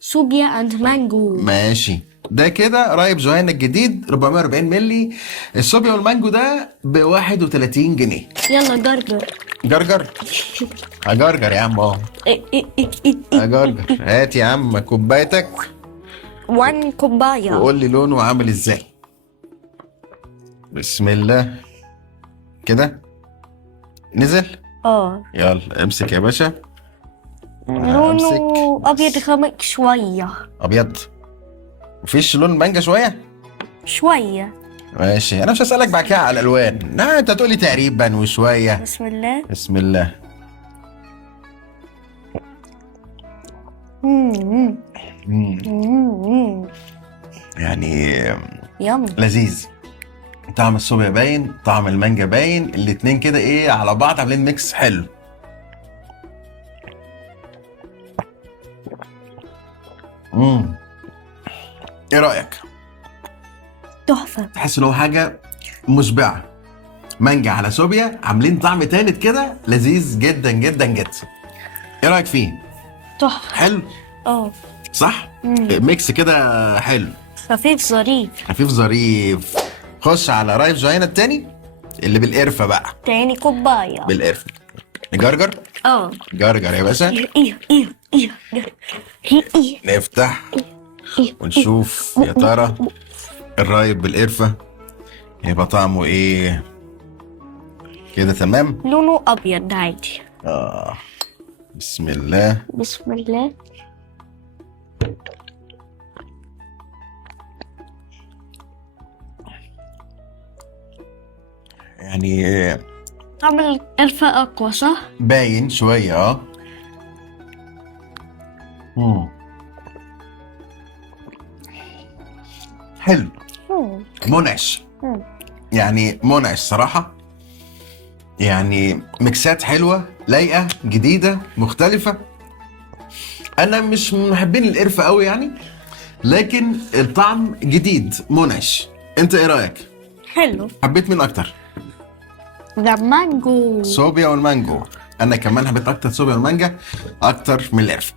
صوبيا اند مانجو. ماشي، ده كده رايب جوهينا الجديد 440 مللي. الصوبيا والمانجو ده ب 31 جنيه. يلا جرجر. جرجر. هجرجر يا عم اهو. هجرجر. هات يا عم كوبايتك 1 كوباية. وقول لي لونه عامل ازاي. بسم الله. كده نزل. يلا امسك يا باشا. لونه ابيض غامق شوية. ابيض. مفيش لون مانجا شويه؟ شوية. ماشي، انا مش هسألك بعد كده على الالوان، لا انت تقولي تقريبا وشويه. بسم الله. بسم الله. مم. مم. مم. يعني يم. لذيذ. طعم الصوبيا باين، طعم المانجا باين، الاتنين كده ايه على بعض عاملين ميكس حلو. ايه رأيك؟ تحفة. تحس ان هو حاجة مشبعة. مانجا على صوبيا عاملين طعم تالت كده لذيذ جدا جدا جدا. ايه رأيك فيه؟ تحفة. حلو؟ صح؟ ميكس كده حلو. خفيف ظريف. خفيف ظريف. خش على رايف جوهينا التاني اللي بالقرفة بقى. تاني كوباية. بالقرفة. نجرجر؟ جرجر يا باشا. نفتح ونشوف يا ترى الرايب بالقرفة هيبقى طعمه ايه. كده تمام. لونه ابيض عادي. بسم الله. بسم الله. يعني طعم القرفة اقوى صح؟ باين شوية. حلو. منعش. يعني منعش صراحة. يعني ميكسات حلوة لايقة جديدة مختلفة. أنا مش من محبين القرفة قوي يعني، لكن الطعم جديد منعش. أنت إيه رأيك؟ حلو. حبيت مين أكتر؟ ده مانجو. صوبيا والمانجو. أنا كمان حبيت أكتر صوبيا والمانجا أكتر من القرفة.